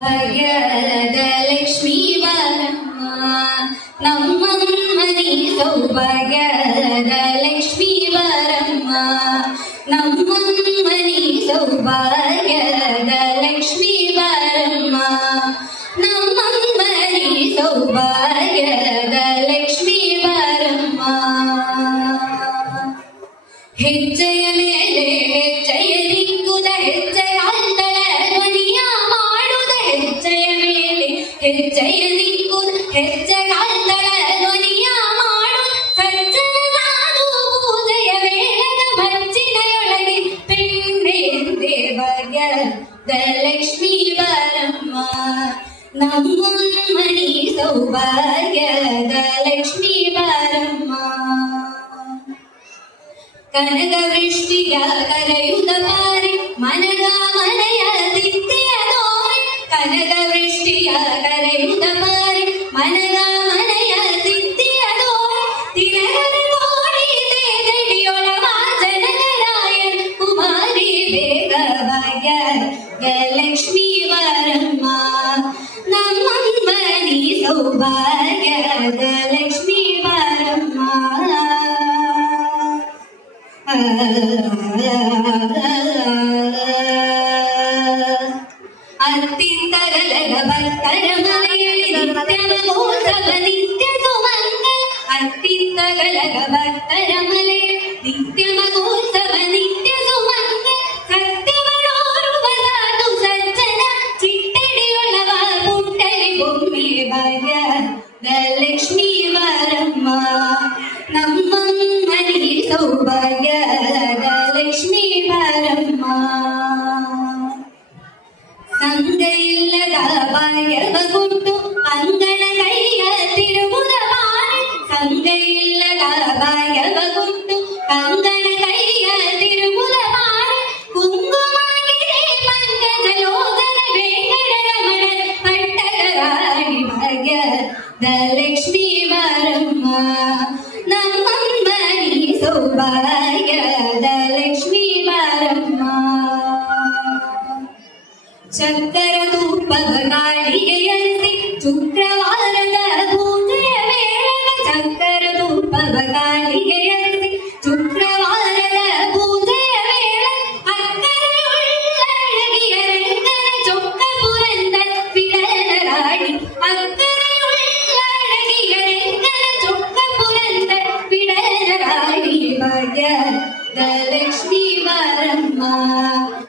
ಭಾಗ್ಯದ ಲಕ್ಷ್ಮೀ ಬಾರಮ್ಮ ನಮ್ಮಮ್ಮನಿ ಸೌಭಾಗ್ಯದ ಲಕ್ಷ್ಮೀ ಬಾರಮ್ಮ ನಮ್ಮಮ್ಮನಿ ಸೌಭಾಗ್ಯದ ಲಕ್ಷ್ಮೀ ಬಾರಮ್ಮ ನಮ್ಮಮ್ಮನಿ ಸೌಭಾಗ್ಯದ ಲಕ್ಷ್ಮೀ ಬಾರಮ್ಮ ಹೆಜ್ಜೆಯ ಮೇಲೆ ಹೆಜ್ಜೆಯ ದಿಕ್ಕುದ ಹೆಜ್ಜೆಯ ಅಂತಳ ಧ್ವನಿಯ ಮಾಡುದ ಹೆಜ್ಜೆಯ ಮೇಲೆ ಹೆಜ್ಜೆಯ ದಿಕ್ಕುದ ಹೆಜ್ಜೆಯ ಅಂತಳ ಧ್ವನಿಯ ಮಾಡು ಸಜ್ಜನದಾದು ಪೂಜೆಯ ವೇಳೆಯ ಮಜ್ಜಿನೆಯೊಳಗೆ ಪೆಣ್ಣೆಂದೇ ಭಾಗ್ಯದ ಲಕ್ಷ್ಮೀ ಬಾರಮ್ಮ ನಮ್ಮಮ್ಮನಿ ಸೌಭಾಗ್ಯದ ಲಕ್ಷ್ಮೀ ಬಾರಮ್ಮ ಕನಕವೃಷ್ಟಿಯ ಕರೆಯುತ್ತ ಪಾರಿ ಮನಗ ಮನೆಯ ದಿತ್ತೆಯ ತೋರಿ ಕನಕವೃಷ್ಟಿಯ ಕರೆಯುತ್ತ ಪಾರಿ ಮನಗ ಮನೆಯ ದಿತ್ತೆಯ ತೋರಿ ತಿನಗರ ತೋರಿ ತೇಜಡಿಯೊಳ ವಾಚನಕರಾಯಣ ಕುಮಾರಿ ಬೇಗ ಭಾಗ್ಯದ ಲಕ್ಷ್ಮೀ ಬಾರಮ್ಮ ನಮ್ಮಮ್ಮನಿ ಸೌಭಾಗ್ಯದ ಲಕ್ಷ್ಮೀ ಬಾರಮ್ಮ ಅತ್ತಿತ್ತಗಲಗ ಭಕ್ತರ ಮನೆಯಲ್ಲಿ ನಿತ್ಯಮಗೋತ್ಸವ ನಿತ್ಯ ಸುಮಂಗಲ ಅತ್ತಿತ್ತಗಲಗ ಭಕ್ತರ ಮನೆಯಲ್ಲಿ ನಿತ್ಯಮಗೋತ್ಸವ ನಿತ್ಯ ಸುಮಂಗಲ ಸತ್ಯವಳೋರುವ ಸಾಧು ಸಜ್ಜನ ಚಿಟ್ಟಡಿಯೊಳವ ಪುಟ್ಟಲಿ ಬೊಮ್ಮೆ ಭಾಗ್ಯದ ಲಕ್ಷ್ಮೀ ಬಾರಮ್ಮ ನಮ್ಮಮ್ಮನಿ ಸೌಭಾಗ್ಯದ ಲಕ್ಷ್ಮೀ ಬಾರಮ್ಮ ಸಂಗ ಇಲ್ಲದ ಭಾಗ್ಯವ ಕೊಟ್ಟು ಅಂಗಣ ಕೈಯ ತಿರುಗುದ ಬಾರಿ ಸಂಗ ಇಲ್ಲದ ಭಾಗ್ಯವ ಕೊಟ್ಟು ಅಂಗಣ ಕೈಯ ತಿರುಗುದ ಬಾರಿ ಕುಂಕುಮಾಗಿದೆ ಮಂಗದ ಲೋಕದ ವೆಂಕಟರಮಣ ಪಟ್ಟದ ರಾಣಿ ಭಾಗ್ಯದ ಲಕ್ಷ್ಮೀ ಬಾರಮ್ಮ ನಮ್ಮಮ್ಮನಿ ಸೌಭಾಗ್ಯದ ಲಕ್ಷ್ಮೀ ಬಾರಮ್ಮ ಚಕ್ಕರ ತುಪ್ಪದ ಕಾಳಿಗೆಯ